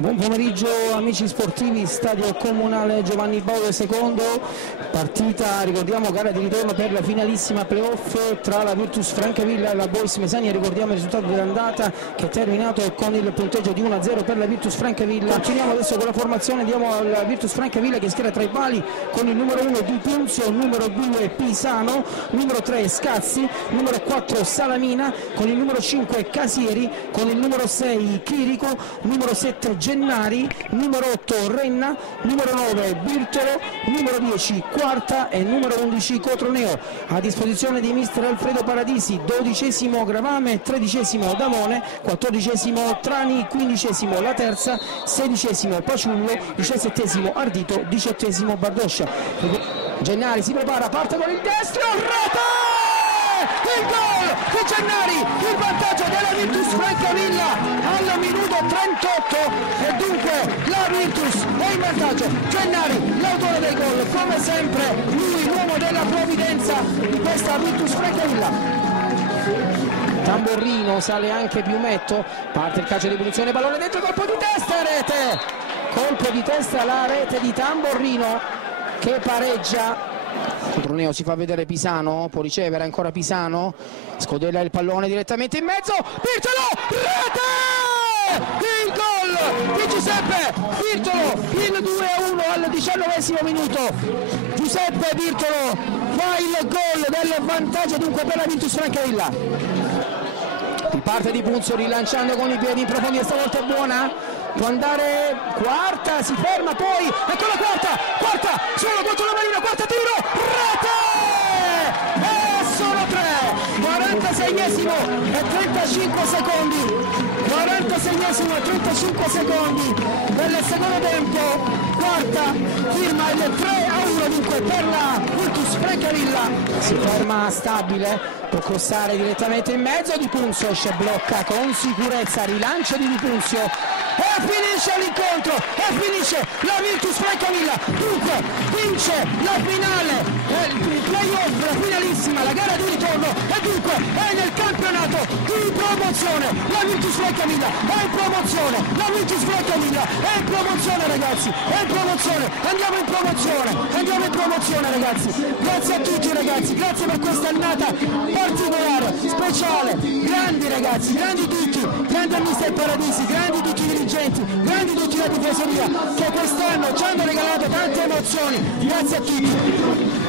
Buon pomeriggio amici sportivi, Stadio Comunale Giovanni Baudo II, partita, ricordiamo, gara di ritorno per la finalissima playoff tra la Virtus Francavilla e la Boys Mesania. Ricordiamo il risultato dell'andata che è terminato con il punteggio di 1-0 per la Virtus Francavilla. Continuiamo adesso con la formazione, diamo alla Virtus Francavilla che schiera tra i pali con il numero 1 Di Punzio, numero 2 Pisano, numero 3 Scazzi, numero 4 Salamina, con il numero 5 Casieri, con il numero 6 Chirico, numero 7 Gennari, numero 8 Renna, numero 9 Birtolo, numero 10 Quarta e numero 11 Cotroneo. A disposizione di mister Alfredo Paradisi, 12° Gravame, 13° Damone, 14° Trani, 15° La Terza, 16° Paciullo, 17° Ardito, 18° Bardoscia. Gennari si prepara, parte con il destro, rete! Il gol di Gennari, il vantaggio della Virtus Francavilla al minuto 38 e dunque la Virtus è in vantaggio. Gennari, l'autore del gol, come sempre lui l'uomo della provvidenza di questa Virtus Francavilla. Tamborrino, sale anche Piumetto, parte il calcio di punizione, pallone dentro, colpo di testa e rete, colpo di testa, la rete di Tamborrino che pareggia. Cotroneo si fa vedere Pisano, può ricevere ancora Pisano, scodella il pallone direttamente in mezzo, Birtolo, rete! Il gol di Giuseppe Birtolo, il 2-1 al 19° minuto. Giuseppe Birtolo fa il gol del vantaggio dunque per la Virtus Francavilla. Riparte Di Punzio rilanciando con i piedi in profondità, stavolta è buona, può andare Quarta, si ferma poi, ecco la Quarta, solo contro la Marina, Quarta tiro, rete! E sono 3, 46esimo e 35 secondi, 46esimo e 35 secondi del secondo tempo. Quarta firma il 3-1 dunque per la Virtus Francavilla. Si ferma stabile, può crossare direttamente in mezzo, Di Punzio esce, blocca con sicurezza, rilancio di Di Punzio e finisce l'incontro e finisce la Virtus Francavilla, dunque vince la finale, il playoff, la finalissima, la gara di ritorno e dunque è nel campionato di promozione. La Virtus Francavilla è in promozione, la Virtus Francavilla è in promozione ragazzi, è in promozione, andiamo in promozione ragazzi. Grazie a tutti ragazzi, grazie per questa annata particolare, speciale, grandi ragazzi, grandi tutti, grandi a mister Paradisi, grandi tutti i dirigenti, grandi tutti la tifoseria che quest'anno ci hanno regalato tante emozioni, grazie a tutti.